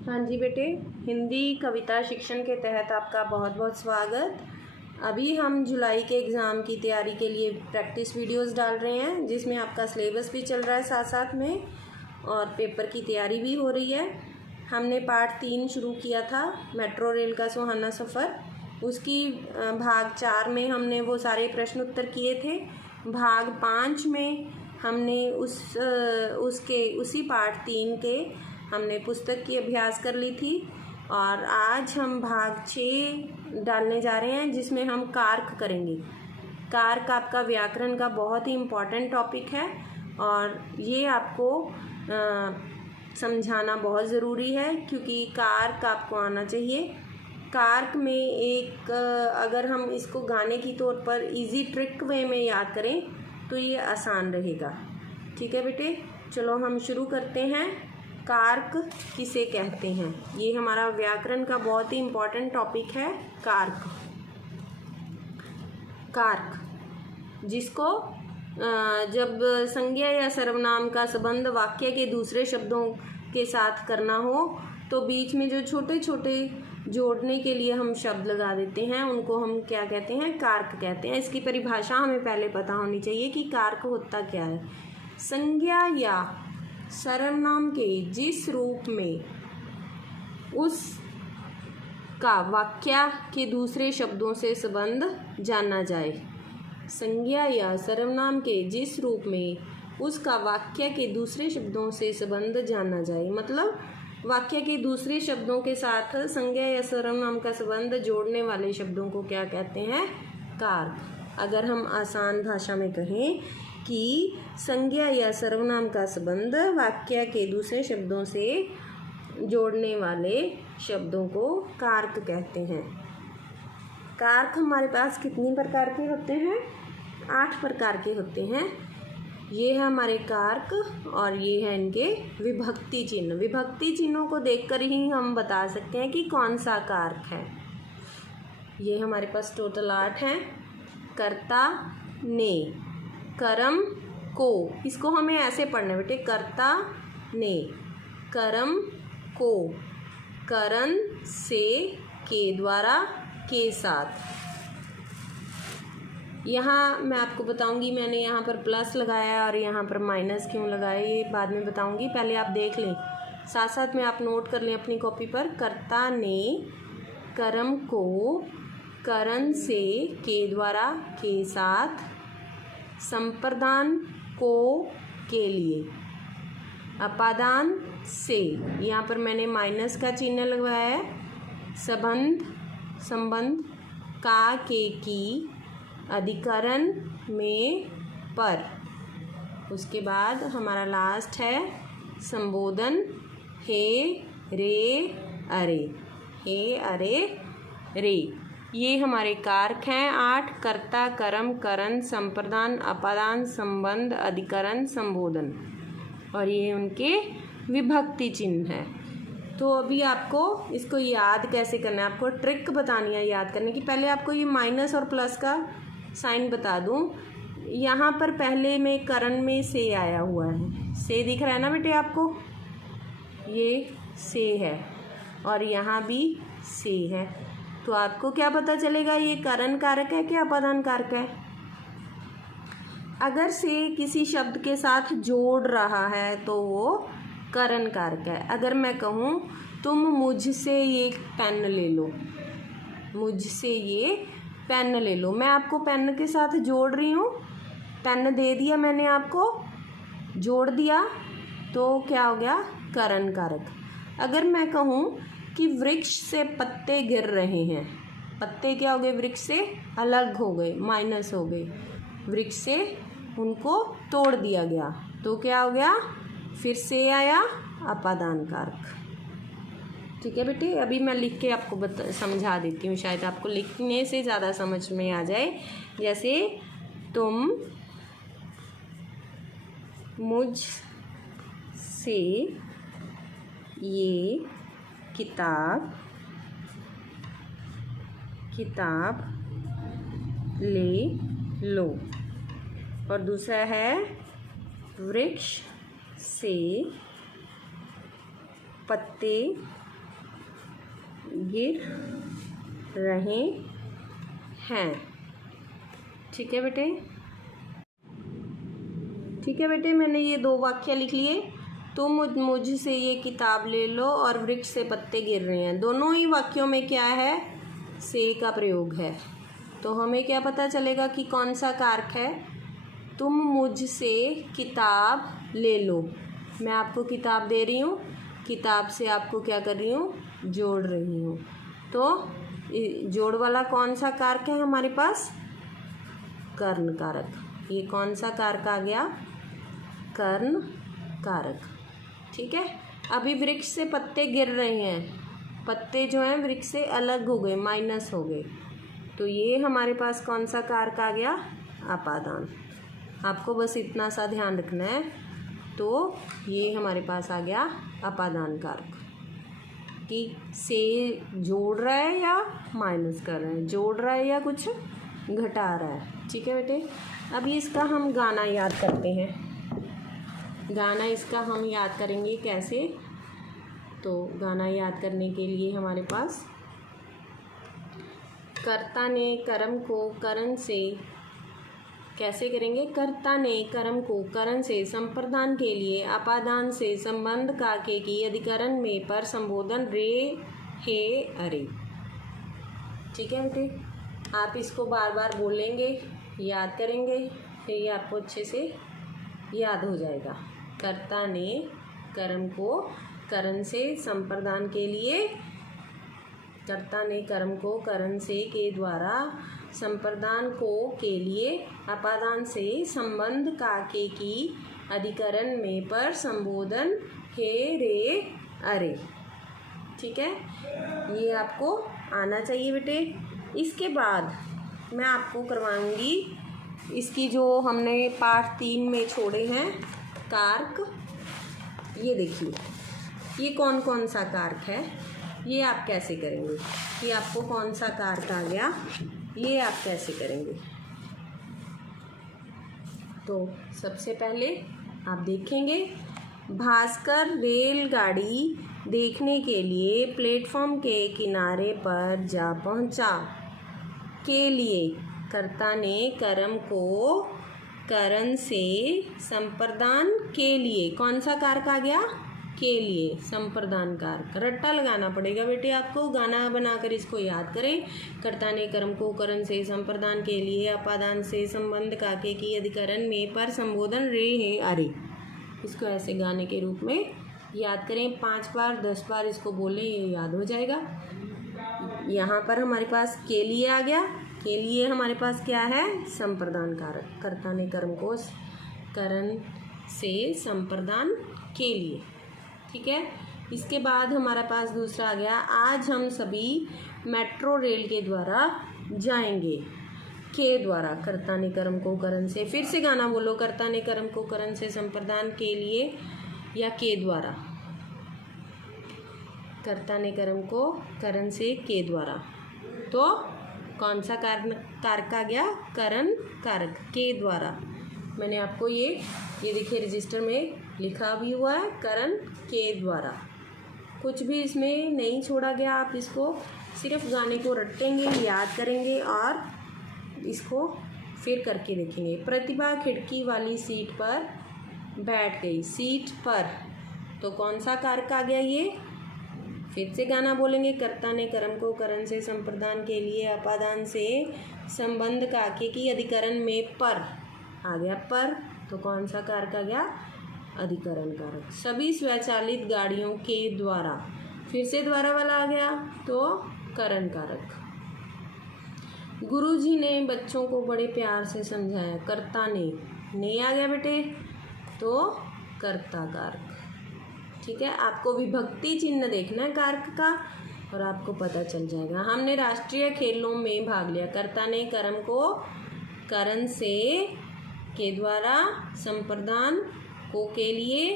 हाँ जी बेटे, हिंदी कविता शिक्षण के तहत आपका बहुत बहुत स्वागत। अभी हम जुलाई के एग्ज़ाम की तैयारी के लिए प्रैक्टिस वीडियोस डाल रहे हैं, जिसमें आपका सिलेबस भी चल रहा है साथ साथ में और पेपर की तैयारी भी हो रही है। हमने पार्ट 3 शुरू किया था, मेट्रो रेल का सुहाना सफ़र। उसकी भाग 4 में हमने वो सारे प्रश्न उत्तर किए थे। भाग 5 में हमने उसी पार्ट 3 के हमने पुस्तक की अभ्यास कर ली थी और आज हम भाग 6 डालने जा रहे हैं, जिसमें हम कारक करेंगे। कारक आपका व्याकरण का बहुत ही इम्पॉर्टेंट टॉपिक है और ये आपको समझाना बहुत ज़रूरी है, क्योंकि कारक आपको आना चाहिए। कारक में एक अगर हम इसको गाने की तौर पर इजी ट्रिक वे में याद करें तो ये आसान रहेगा। ठीक है बेटे, चलो हम शुरू करते हैं। कारक किसे कहते हैं? ये हमारा व्याकरण का बहुत ही इम्पॉर्टेंट टॉपिक है। कारक जिसको जब संज्ञा या सर्वनाम का संबंध वाक्य के दूसरे शब्दों के साथ करना हो तो बीच में जो छोटे छोटे जोड़ने के लिए हम शब्द लगा देते हैं, उनको हम क्या कहते हैं? कारक कहते हैं। इसकी परिभाषा हमें पहले पता होनी चाहिए कि कारक होता क्या है। संज्ञा या सर्वनाम के जिस रूप में उस का वाक्य के दूसरे शब्दों से संबंध जाना जाए। संज्ञा या सर्वनाम के जिस रूप में उसका वाक्य के दूसरे शब्दों से संबंध जाना जाए, मतलब वाक्य के दूसरे शब्दों के साथ संज्ञा या सर्वनाम का संबंध जोड़ने वाले शब्दों को क्या कहते हैं? कारक। अगर हम आसान भाषा में कहें कि संज्ञा या सर्वनाम का संबंध वाक्य के दूसरे शब्दों से जोड़ने वाले शब्दों को कारक कहते हैं। कारक हमारे पास कितनी प्रकार के होते हैं? 8 प्रकार के होते हैं। ये है हमारे कारक और ये है इनके विभक्ति चिन्ह। विभक्ति चिन्हों को देखकर ही हम बता सकते हैं कि कौन सा कारक है। ये हमारे पास टोटल 8 हैं। कर्ता, ने, कर्म, को, इसको हमें ऐसे पढ़ना बेटे, कर्ता ने, कर्म को, करण से, के द्वारा, के साथ। यहाँ मैं आपको बताऊंगी, मैंने यहाँ पर प्लस लगाया है और यहाँ पर माइनस क्यों लगाया, ये बाद में बताऊंगी। पहले आप देख लें, साथ साथ में आप नोट कर लें अपनी कॉपी पर। कर्ता ने कर्म को करण से, के द्वारा, के साथ, संप्रदान को, के लिए, अपादान से, यहाँ पर मैंने माइनस का चिन्ह लगवाया है, संबंध, संबंध, का, के, की, अधिकरण में, पर। उसके बाद हमारा लास्ट है संबोधन, हे, रे, अरे, हे, अरे, रे। ये हमारे कारक हैं 8। कर्ता, कर्म, करण, संप्रदान, अपादान, संबंध, अधिकरण, संबोधन, और ये उनके विभक्ति चिन्ह हैं। तो अभी आपको इसको याद कैसे करना है, आपको ट्रिक बतानी है याद करने की। पहले आपको ये माइनस और प्लस का साइन बता दूं। यहाँ पर पहले में करण में से आया हुआ है, से दिख रहा है ना बेटे आपको, ये से है और यहाँ भी से है। तो आपको क्या पता चलेगा, ये करण कारक है कि अपादान कारक है? अगर से किसी शब्द के साथ जोड़ रहा है तो वो करण कारक है। अगर मैं कहूँ तुम मुझसे ये पेन ले लो, मुझसे ये पेन ले लो, मैं आपको पेन के साथ जोड़ रही हूँ, पेन दे दिया मैंने आपको, जोड़ दिया, तो क्या हो गया? करण कारक। अगर मैं कहूँ कि वृक्ष से पत्ते गिर रहे हैं, पत्ते क्या हो गए? वृक्ष से अलग हो गए, माइनस हो गए, वृक्ष से उनको तोड़ दिया गया, तो क्या हो गया? फिर से आया अपादान कारक। ठीक है बेटे, अभी मैं लिख के आपको समझा देती हूँ, शायद आपको लिखने से ज़्यादा समझ में आ जाए। जैसे तुम मुझ से ये किताब ले लो, और दूसरा है वृक्ष से पत्ते गिर रहे हैं। ठीक है बेटे, ठीक है बेटे, मैंने ये 2 वाक्य लिख लिए। तुम मुझसे ये किताब ले लो और वृक्ष से पत्ते गिर रहे हैं। दोनों ही वाक्यों में क्या है, से का प्रयोग है। तो हमें क्या पता चलेगा कि कौन सा कारक है। तुम मुझसे किताब ले लो, मैं आपको किताब दे रही हूँ, किताब से आपको क्या कर रही हूँ, जोड़ रही हूँ। तो जोड़ वाला कौन सा कारक है हमारे पास, कर्ण कारक। ये कौन सा कारक आ गया, कर्ण कारक। ठीक है, अभी वृक्ष से पत्ते गिर रहे हैं, पत्ते जो हैं वृक्ष से अलग हो गए, माइनस हो गए। तो ये हमारे पास कौन सा कारक आ गया, अपादान। आपको बस इतना सा ध्यान रखना है। तो ये हमारे पास आ गया अपादान कारक, कि से जोड़ रहा है या माइनस कर रहा है, जोड़ रहा है या कुछ घटा रहा है। ठीक है बेटे, अभी इसका हम गाना याद करते हैं। गाना इसका हम याद करेंगे कैसे। तो गाना याद करने के लिए हमारे पास कर्ता ने कर्म को करण से, कैसे करेंगे, कर्ता ने कर्म को करण से संप्रदान के लिए अपादान से संबंध काके की अधिकरण में पर संबोधन रे हे अरे। ठीक है बेटे, आप इसको बार बार बोलेंगे, याद करेंगे, फिर ये आपको अच्छे से याद हो जाएगा। कर्ता ने कर्म को करण से संप्रदान के लिए, कर्ता ने कर्म को करण से के द्वारा संप्रदान को के लिए अपादान से संबंध काके की अधिकरण में पर संबोधन हे रे अरे। ठीक है, ये आपको आना चाहिए बेटे। इसके बाद मैं आपको करवाऊंगी इसकी जो हमने पाठ 3 में छोड़े हैं कारक। ये देखिए, ये कौन कौन सा कारक है, ये आप कैसे करेंगे, ये आपको कौन सा कारक आ गया, ये आप कैसे करेंगे। तो सबसे पहले आप देखेंगे, भास्कर रेलगाड़ी देखने के लिए प्लेटफॉर्म के किनारे पर जा पहुंचा। के लिए, कर्ता ने कर्म को करण से संप्रदान के लिए, कौन सा कारक आ गया, के लिए, संप्रदान कारक। रट्टा लगाना पड़ेगा बेटे आपको, गाना बनाकर इसको याद करें। कर्ता ने कर्म को करण से संप्रदान के लिए अपादान से संबंध काके की अधिकरण में पर संबोधन रे है अरे। इसको ऐसे गाने के रूप में याद करें, 5 बार 10 बार इसको बोलें, ये याद हो जाएगा। यहाँ पर हमारे पास के लिए आ गया, के लिए हमारे पास क्या है, संप्रदान कारक। कर्ता ने कर्म को करण से संप्रदान के लिए। ठीक है, इसके बाद हमारे पास दूसरा आ गया, आज हम सभी मेट्रो रेल के द्वारा जाएंगे। के द्वारा, कर्ता ने कर्म को करण से, फिर से गाना बोलो, कर्ता ने कर्म को करण से संप्रदान के लिए या के द्वारा, कर्ता ने कर्म को करण से के द्वारा। तो कौन सा कारक आ गया, करण कारक, के द्वारा। मैंने आपको ये देखिए रजिस्टर में लिखा भी हुआ है, करण के द्वारा। कुछ भी इसमें नहीं छोड़ा गया। आप इसको सिर्फ गाने को रटेंगे, याद करेंगे और इसको फिर करके देखेंगे। प्रतिभा खिड़की वाली सीट पर बैठ गई। सीट पर, तो कौन सा कारक आ गया ये, फिर से गाना बोलेंगे, कर्ता ने कर्म को करण से संप्रदान के लिए अपादान से संबंध काके की अधिकरण में पर आ गया। पर, तो कौन सा कारक आ गया, अधिकरण कारक। सभी स्वचालित गाड़ियों के द्वारा, फिर से द्वारा वाला आ गया, तो करण कारक। गुरुजी ने बच्चों को बड़े प्यार से समझाया। कर्ता ने आ गया बेटे, तो कर्ता कारक। ठीक है, आपको विभक्ति चिन्ह देखना है कारक का और आपको पता चल जाएगा। हमने राष्ट्रीय खेलों में भाग लिया। कर्ता ने कर्म को करण से के द्वारा संप्रदान को के लिए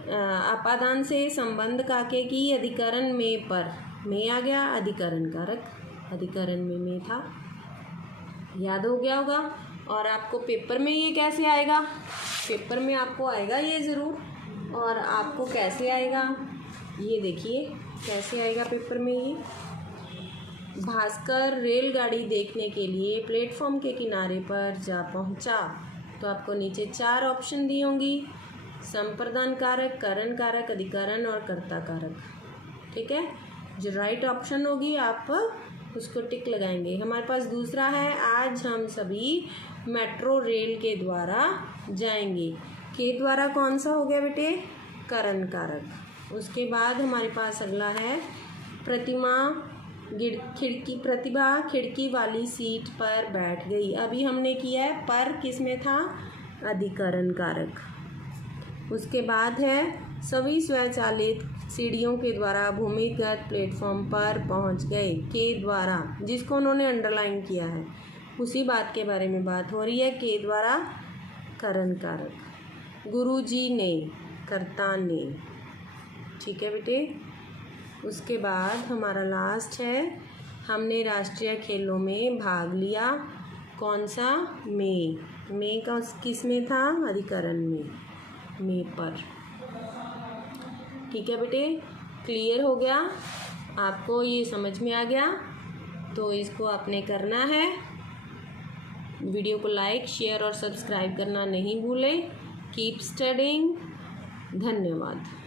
अपादान से संबंध काके की अधिकरण में पर में आ गया, अधिकरण कारक। अधिकरण में था, याद हो गया होगा। और आपको पेपर में ये कैसे आएगा, पेपर में आपको आएगा ये ज़रूर। और आपको कैसे आएगा, ये देखिए कैसे आएगा पेपर में। ये भास्कर रेलगाड़ी देखने के लिए प्लेटफॉर्म के किनारे पर जा पहुंचा। तो आपको नीचे 4 ऑप्शन दी होंगी, संप्रदान कारक, करण कारक, अधिकरण और कर्ता कारक। ठीक है, जो राइट ऑप्शन होगी आप उसको टिक लगाएंगे। हमारे पास दूसरा है, आज हम सभी मेट्रो रेल के द्वारा जाएंगे। के द्वारा कौन सा हो गया बेटे? करण कारक। उसके बाद हमारे पास अगला है, प्रतिभा खिड़की वाली सीट पर बैठ गई। अभी हमने किया है पर, किस में था? अधिकरण कारक। उसके बाद है, सभी स्वचालित सीढ़ियों के द्वारा भूमिगत प्लेटफॉर्म पर पहुंच गए। के द्वारा, जिसको उन्होंने अंडरलाइन किया है उसी बात के बारे में बात हो रही है। के द्वारा करण कारक। गुरुजी ने, कर्ता ने। ठीक है बेटे। उसके बाद हमारा लास्ट है, हमने राष्ट्रीय खेलों में भाग लिया। कौन सा? में का किस में था? अधिकरण में पर। ठीक है बेटे, क्लियर हो गया आपको? ये समझ में आ गया? तो इसको आपने करना है। वीडियो को लाइक, शेयर और सब्सक्राइब करना नहीं भूलें। Keep studying. धन्यवाद।